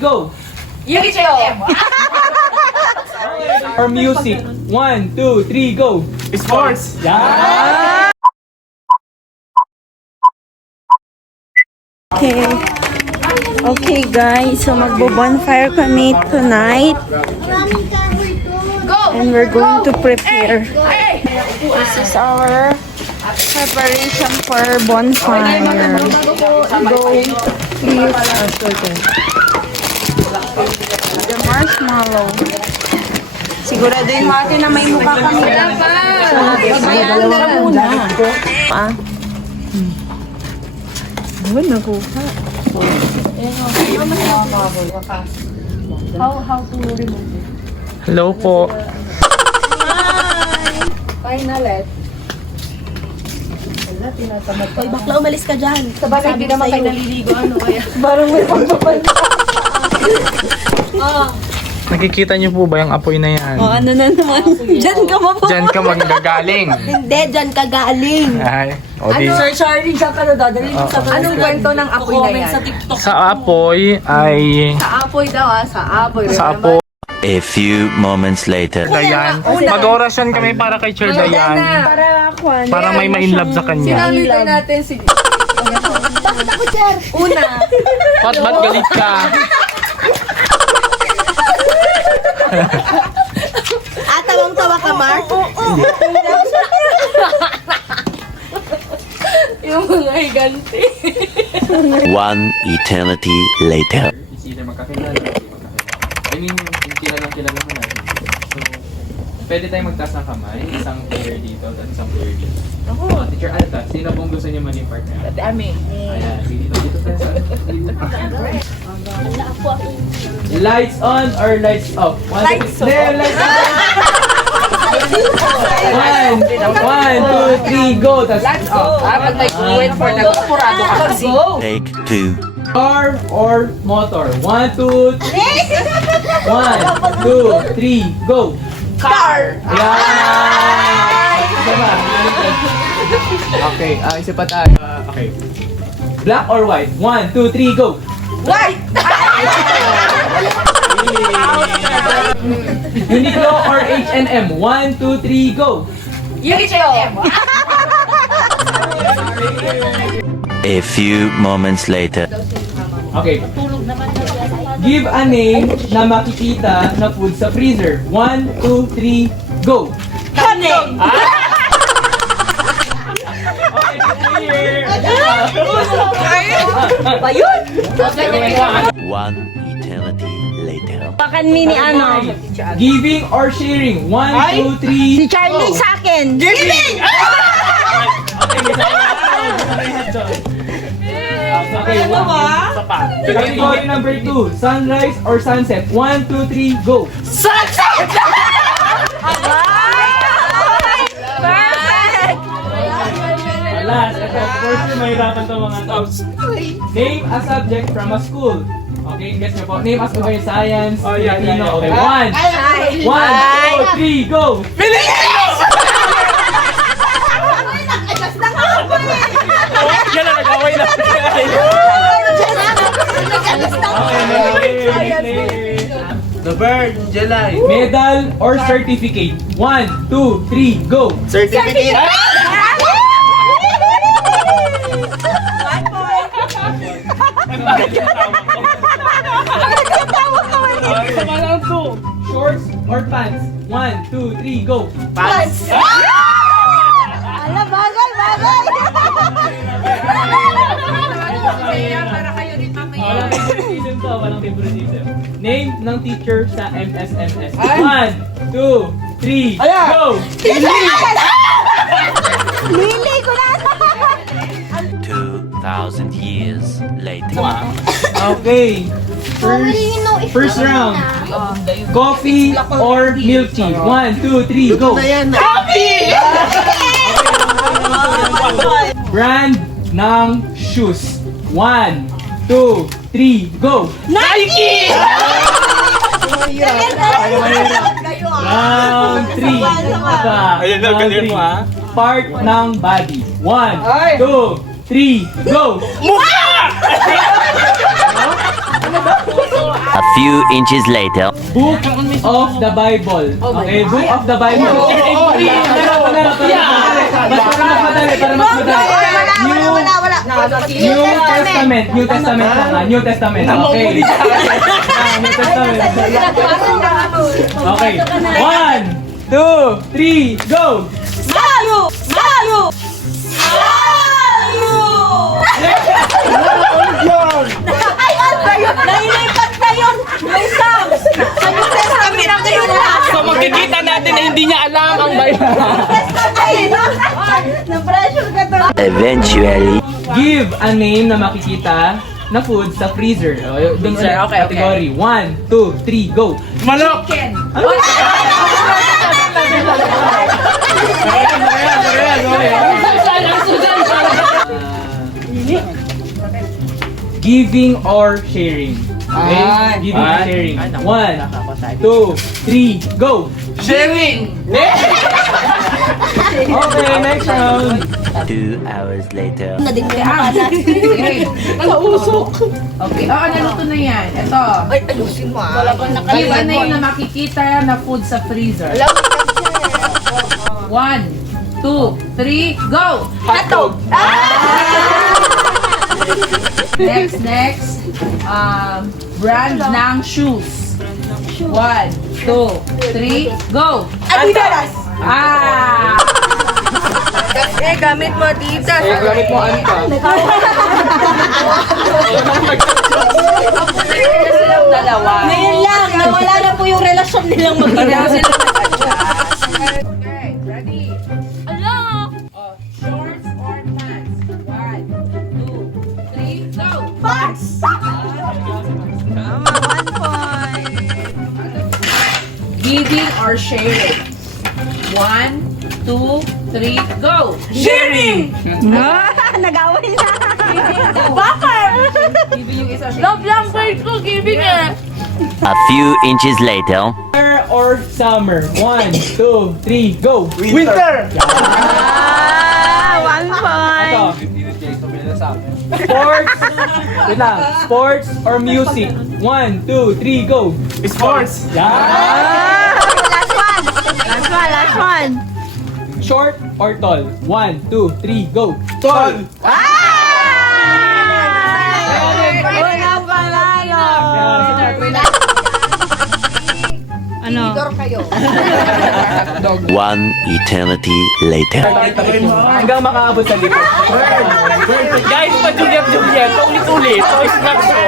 go! BAGUIO! Or music. 1, 2, 3, go! Sports! Yeah! Okay. Okay guys, so magbo-bonfire kami tonight. And we're going to prepare. This is our preparation for bonfire. Go, please. The marshmallow. Siguraduhin mo ate na may mukha kami. Sa muna. Pa? Doon nakuha. How to remove it? Hello po. Final it. Hoy, bakla, umalis ka dyan. Sabagay, hindi naman kayo naliligo. Ano kaya? Parang may pagpapal. Nakikita niyo po ba yung apoy na yan? Oh, ano na naman? Dyan ka mapupunta. Diyan ka magagaling. Hindi, dyan ka galing. Ay, o di. Sir Charlie, dyan ka na dadalhin sa Anong kwento ng apoy na yan? Sa apoy ay... Sa apoy daw sa apoy. Sa apoy. A few moments later. Dayan. Mag-orasyon kami para kay Sir Dayan. Para may ma-inlove sa kanya. Sinalitan natin si... Bakit ako, sir? Una. Ba't galit ka? Tawang-tawa ka, Mark? Yung mga higante. One eternity later. Either magkakilala o hindi magkakilala. I mean, kilala ko na. So, pwede tayong magtaas ng kamay. Isang player dito at isang player dito. Ako, Teacher Alta, sino pong gusto niyo maging partner? Ate Ami. Ayan, dito tayo sa... Lights on or lights off? Lights on! Lights on! 1, 2, 3, go! Let's go! Pag may kuwet for nagpapurado ka kasi. Take two. Car or motor? 1, 2, 3. 1, 2, 3, go! Car! Yeah! Isa ba? Okay, isa pa tayo. Okay. Black or white? 1, 2, 3, go! White! Uniqlo or H&M? 1, 2, 3, go! BAGUIO! A few moments later. Okay. Give a name na makikita na food sa freezer. 1, 2, 3, go! Kaning! Ayun! One eternity later. Pakan mini ano? Giving or sharing? 1, 2, 3. Si Charlie sa akin! Giving! Okay, category number 2. Sunrise or sunset? 1, 2, 3, go! Sunset! Perfect! Last, ito, of course, mahirapan to mga tops. Name a subject from a school. Okay, guess nyo po. Name a school kayo, science, Filipino. Okay, 1, 2, 3, go! Yan na, nag-away na. The bird, July. Medal or certificate? 1, 2, 3, go! Certificate. Shorts or pants? 1, 2, 3, go! Pants. Ala, bagay, bagay! Para kayo rin mamaya. Walang favoritism to, walang favoritism. Name ng teacher sa MSMS. 1, 2, 3, go! Lili ko na! 2,000 years later. Okay. First round. Coffee or milk tea? 1, 2, 3, go! Coffee! Brand ng shoes. 1, 2, 3, go! Nike! Round 3. Ayun na, galing mo, ha? Part ng body. 1, 2, 3, go! A few inches later. Book of the Bible. Okay, Book of the Bible. Para mas madali. New Testament lang ha. New Testament. Okay. New Testament. Okay. 1, 2, 3, go! So magkikita natin na hindi niya alam ang Bible. Eventually. Give a name na makikita na food sa freezer. Dun Freezer, ulit, okay. Category. 1, 2, 3, go! Manok! Giving or sharing. Okay? Giving or sharing. 1, 2, 3, go! Sharing! Okay, next round. 2 hours later. Okay, naluto na yan. Ito. Ay, ayusin mo ah. Give a name na makikita na food sa freezer. 1, 2, 3, go! Hotdog! Next. Brand ng shoes. 1, 2, 3, go! Adidas! Gamit mo, tita. Gamit mo anta. Dalawa. Ngayon lang, nawala na po yung relasyon nilang mag-ina. Okay, ready? Hello? Shorts or pants? 1, 2, 3, go! Tama, 1 point. Giving or sharing? 1, 2, 3, go! Sharing! Nag-away na. Bakit? Giving yung isa, sharing. Love language ko, giving eh. A few inches later. Winter or summer? 1, 2, 3, go! Winter! 1 point. Ito. Sports. Wait lang. Sports or music? 1, 2, 3, go! Sports! Yeah! Last one. Short or tall? 1, 2, 3, go! Tol! Una panalo. Ano? One eternity later. Hanggang makaabot sa likod. Guys, pa Juliet, ulit-ulit. So, it's not so.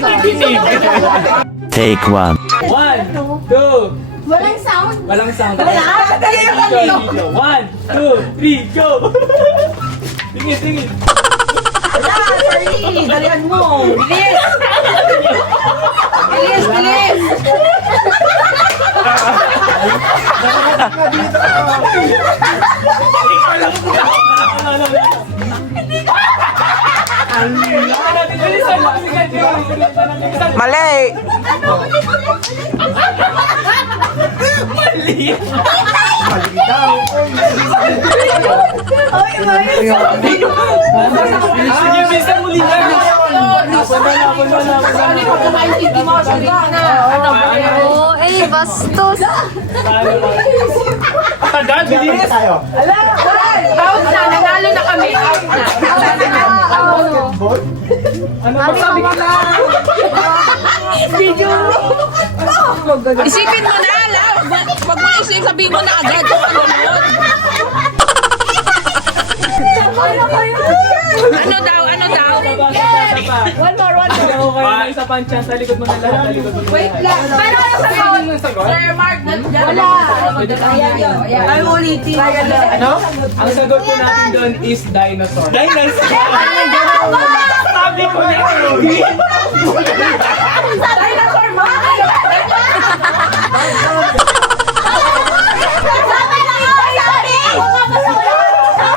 Nakikinig. Take 1. 1, 2, Walang sound. walang sound. Dali na kami. 1, 2, 3, go! Tingin. Sorry, dalian mo. Bilis. Mali! Sige, bisa muli na. Oo, bastos. Tagal, bilis. Out na, nanalo na kami. Out na. Ano ba sabi ko? Isipin mo na, love. Wag mo isipin, sabihin mo na agad kung ano yun. Ano daw? One more. Okay, isa pang chance. Sa likod mo na lahat. Wait lang. Paano ano sagot? Sir Mark, Wala. Ay, ulitin. Ano? Ang sagot po natin doon is dinosaur. Dinosaur! Sabi ko na. Dinosaur mo.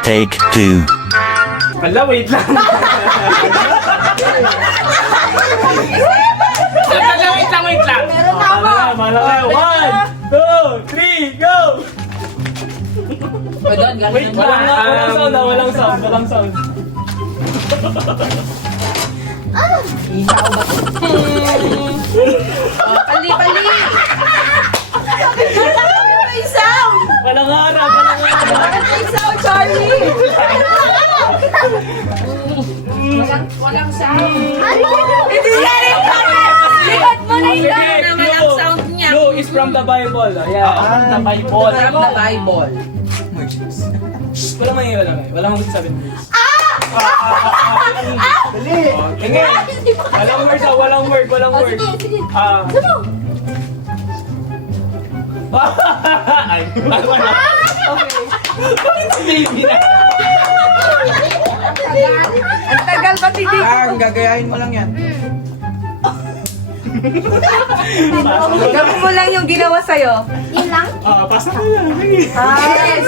Take 2. Hala, wait lang. Wait lang. Malaki. 1, 2, 3, go! Wait, Walang sound. Pali, pali. Walang harap, walang harap. Walang sound. Likod mo na yun. Sige, Walang sound niya. Clue is from the Bible. Ayan, from the Bible. From the Bible. Walang may, walang may. Walang gusto sabihin. Sige. Walang word, walang word, walang word. Ay, wala. Baby na. Ang tagal pa si Dick. Gagayahin mo lang yan. Gawin mo lang yung ginawa sa'yo. Pasa ko lang. Yes.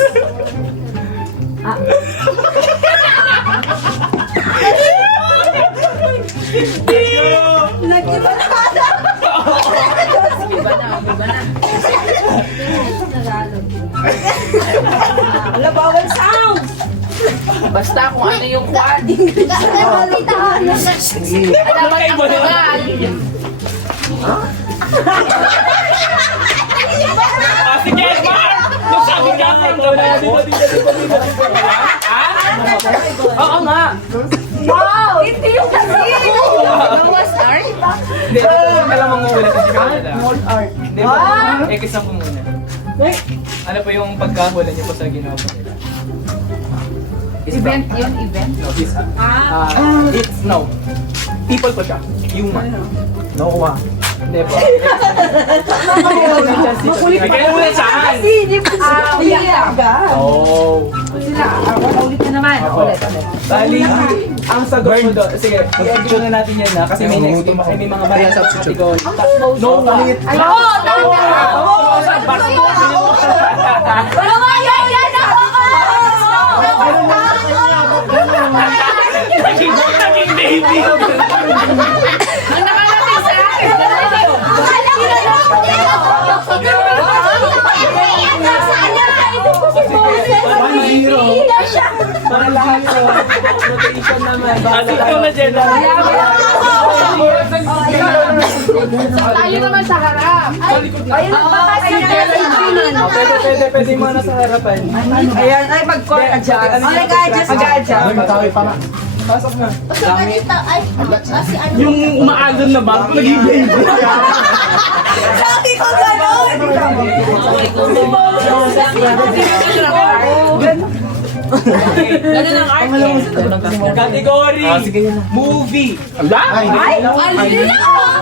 Wala, bawal sound. Basta kung ano yung kwan. Alam mo na. Sige, Mark! Magsabi ka from the Bible. Dito. Oo nga. Wow! Hindi yung kasi. Bawas art? Hindi, ka lang manguhula kasi kanila. Small art. Hindi po, ekis po muna. Ano po yung pagkahula niyo po sa ginawa po nila? Event yun, event. No, this, it's, no. People po siya. Human. Noah. Hindi po. Bigyan mo na saan? Oh. Sila, ulit na naman. Ulit. Bali, ang sagot mo doon. Sige, i-edit na natin yan na kasi may next game. May mga variants of category. No, ulit. Oo, tama. Naging baby. Ang nakalating sa akin. Para lahat rotation naman. Ito na dyan. Tayo naman sa harap. Pwede mo na sa harapan. Ayan, ay mag-court adjust. Mag-adjust. Pasok na. Yung umaalon na ba? Naging baby. Sabi ko gano'n! Ganun ang art. Category. Movie.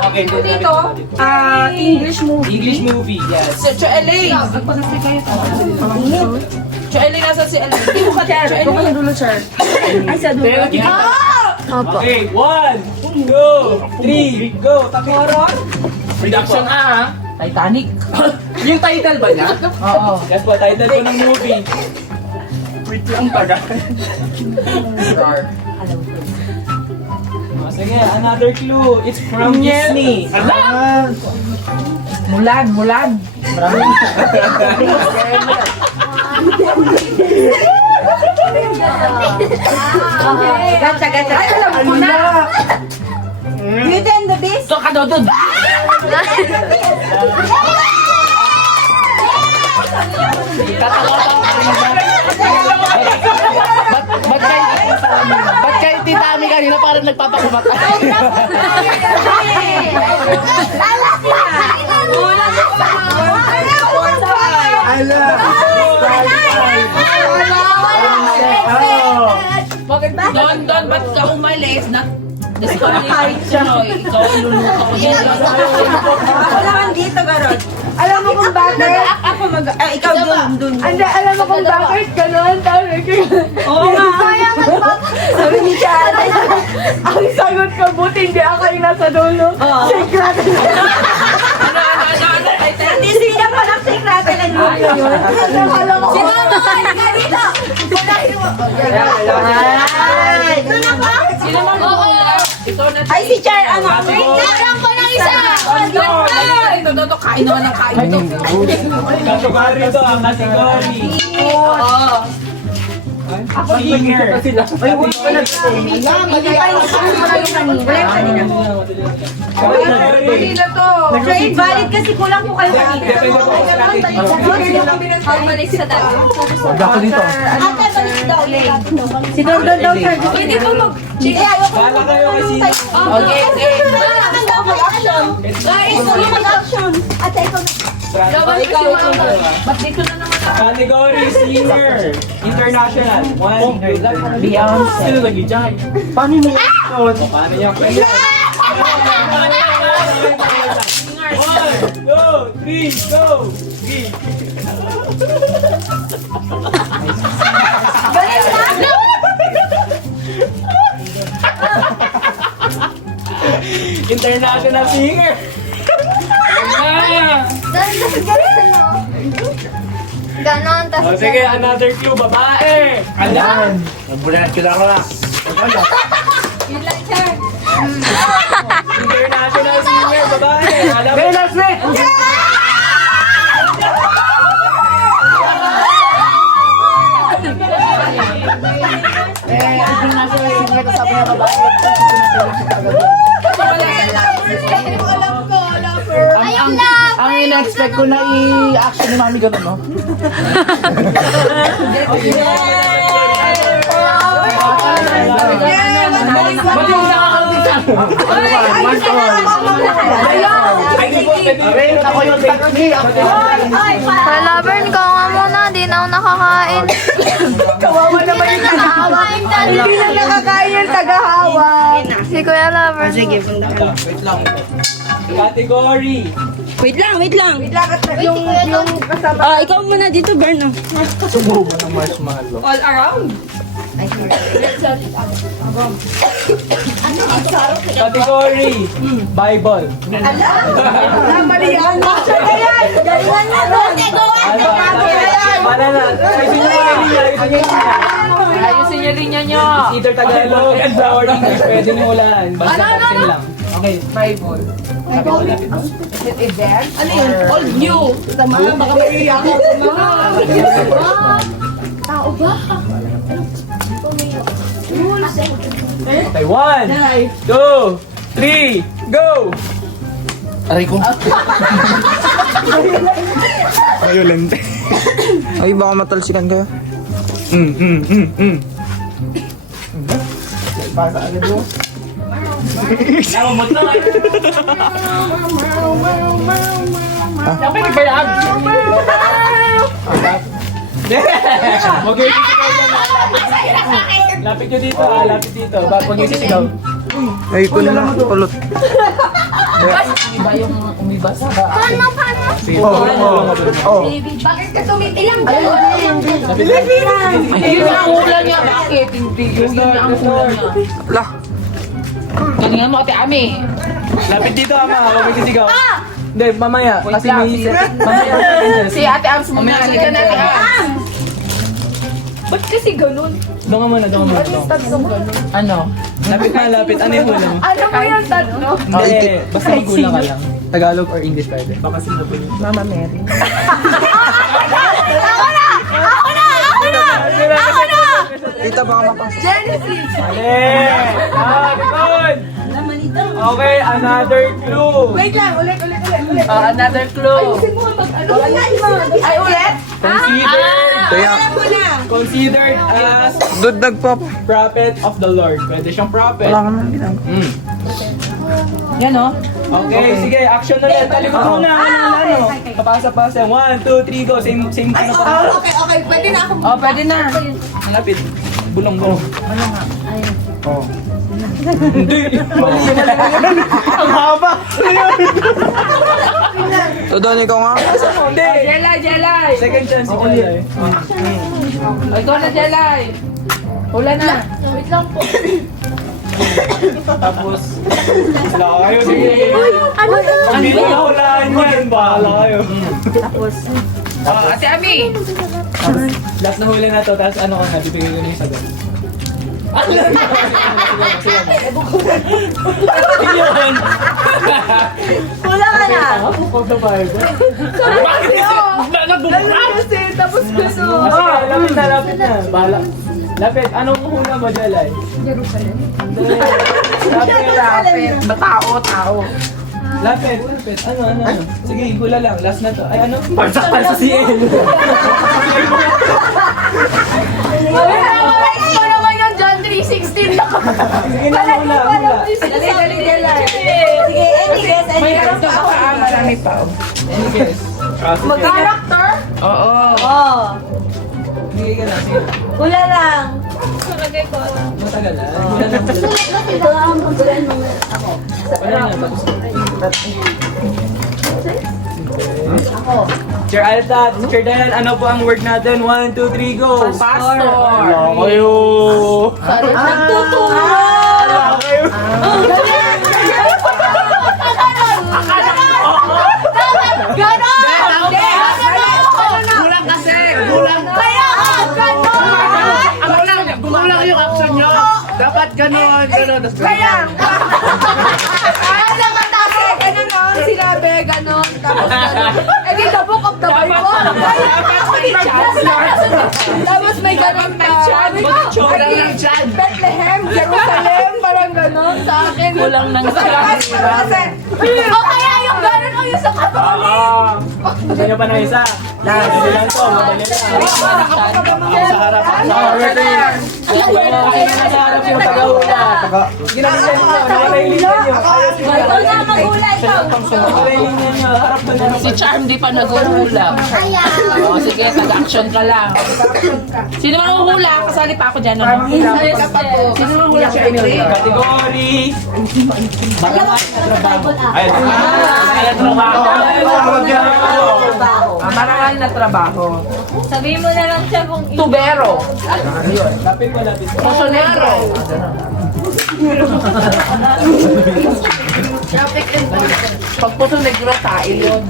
Okay, Dito, English movie. English movie, yes. Cho LA. Cho LA, nasa si LA. Hindi mo ka Cho LA. Ay, sa dulo. Okay, 1, 2, 3, go! Horror? Production A, Titanic. yung title ba niya? Oo. Yes po, title po ng movie. Wait lang taga. Sige, another clue. It's from Disney. Mulan. Gacha. Ay, alam ko na. Beauty and the Beast? So, kadodod. Ba't kayo titami kanina parang nagpapakumatay? Don, ba't ka umalis? Disqualified siya. Ikaw, iluluto ko dito. Wala kang dito, Garot. Alam mo kung bakit? Ako ikaw dun. Anda, alam mo kung bakit gano'n? Oo nga. Sabi ni Chad. Ang sagot ko, buti hindi ako yung nasa dulo. Shake natin. Hindi sila palang shake natin ang dulo yun. Sino mo ka dito? Doon ako. Sino mo ikaw na. Ay, si Char, ano? Meron ko ng isa. Ito, kain naman ng kain to. Category to, ang category. Singer. Hindi na to. So, invalid kasi kulang po kayo kanina. Balik sa dati. Ako dito. Ate, balik daw. Si Don daw, sir. Pwede ba mag... Bala kayo kasi. Okay, okay. Guys, huwag mag-action. Ate, ikaw na. Laban ko si Mama. Ba't dito na naman ako? Category singer. International. One. Beyonce. Sino lagi dyan? Paano mo? Paano niya pa yan? 1, 2, 3, go! International singer! Ganon, tas... O sige, another clue, babae! Alam! Nabulat ko lang na. Yun lang, sir. International singer, babae! Alam! Taylor Swift! Ang ina-expect ko na i-action ni Mami ganun, no? Ba't yung nakakalimutan? Ako yung technique. Lavern, ko nga muna. Di na ako nakakain. Kawawa naman yung tagahawak. Hindi na nakakain yung tagahawak. Si Kuya Lavern. Sige, punta ka. Category! Wait lang. Yung kasama. Ikaw muna dito, Bern. Sumubo ng marshmallow. All around. Category! Bible! Mali yan. Master ka yan. Galingan mo doon. Para na! Ayusin niyo rin niya nyo. Either Tagalog or English, pwede nyo ulaan. Basta kasi lang. Okay. Bible. Is it event? Ano yun? Old new. Tama, baka maiiyak ako. Tao ba? Okay, 1, 2, 3, go! Aray ko. Violente. Ay, baka matalsikan kayo. Pasa agad mo. Namamot na kayo. Dapat ba yan? Huwag kayo sisigaw dyan. Lapit nyo dito, lapit dito. Huwag nyo sisigaw. Ay, ko na lang pulot. Iba yung umibas sa Paano? Oh. Bakit ka tumipilang? Lapit lang. Yun ang hula niya. Bakit? Hindi. Yun ang hula niya. Lah. Galingan mo, Ate Ami. Lapit dito, ama. Huwag kayo sisigaw. Hindi, mamaya. Kasi may isip. Mamaya. Si Ate Ams muna. Halika na, Ate Ams. Ba't kasi ganun? Doon ka muna, doon ka muna. Ano? Lapit na, lapit. Ano yung hula mo? Ano mo yung tatlo? Hindi, basta magula ka lang. Tagalog or English pwede. Baka sinabi niyo. Mama Mary. Tita, baka mapasok. Mali! Good! Okay, another clue. Wait lang, ulit. Another clue. Ay, ulit? Kaya, Considered as dud nagpap. prophet of the Lord. Pwede siyang prophet. Wala ka naman ginagawa. Yan o. Okay, sige, action na ulit. Talikod muna. Ano? Papasa-pasa. 1, 2, 3, go. Same ano pa. Okay. Pwede na ako. Oh, pwede na. Malapit. Bulong-bulong. Ano nga? Oh. Hindi. Ang haba. Tudon, ikaw nga. Hindi. Jelay! Second chance si Jelay. O, ikaw na, Jelay. Hula na. Wait lang po. Tapos, wala kayo. Sige. Ano na? Hindi na nahulaan yan. Bahala kayo. Oh, Ate Ami. Last na huli na to. Tapos ano ka na. Bibigay ko na yung sagot. Ano na? Yun. Wala ka na. Ako the Bible. Bakit? Nagbubukas? Kasi, tapos gusto. Sige, lapit na. Bahala. Lapit, anong hula mo, Jalay? Jerusalem. Lapit. Tao. Lapit. Ano? Sige, hula lang. Last na to. Ay, ano? Pagsaktan sa CL. Ito naman yung John 3:16 lang. Sige na, hula. Dali. Sige, any guess, any May guess. harap ka pa, marami pa. Any guess? Mag-character? Oo. Oo. Sige ka lang. Sige. Hula lang. Matagal na. Hula lang. Ito ang pagkulan mo. Ako. Wala na. Tapos Ako. Teacher Alta, Teacher Dayan, ano po ang word natin? 1, 2, 3, go! Pastor. Kayo. Nagtuturo! Kulang kasi. Kulang. Kulang yung action nyo. Dapat ganon. Tapos Sinabi, ganon. Tapos ganon. Eh di the book of the Bible. Tapos may ganon na. kulang yung chan. Bethlehem, Jerusalem, parang ganon sa akin. Kulang ng O kaya yung ganon o yung sa Katolik. Gusto nyo pa ng isa? Madali lang to, madali lang. Sa harapan. Sa harap yung tagahula. Ginagawa nyo, nakakailigan nyo. Ikaw na mag-hula, ikaw. Nakakailigan nyo, harap na nyo. Si Charm di pa naghuhula. O sige, tag-action ka lang. Sino manguhula? Kasali pa ako dyan. No? Sino manguhula siya inili? Category. Ayun. Marangal na trabaho. Sabihin mo na lang siya kung Tubero. Lapit mo, lapit mo. Posonero. Pag puso negro, tail yun.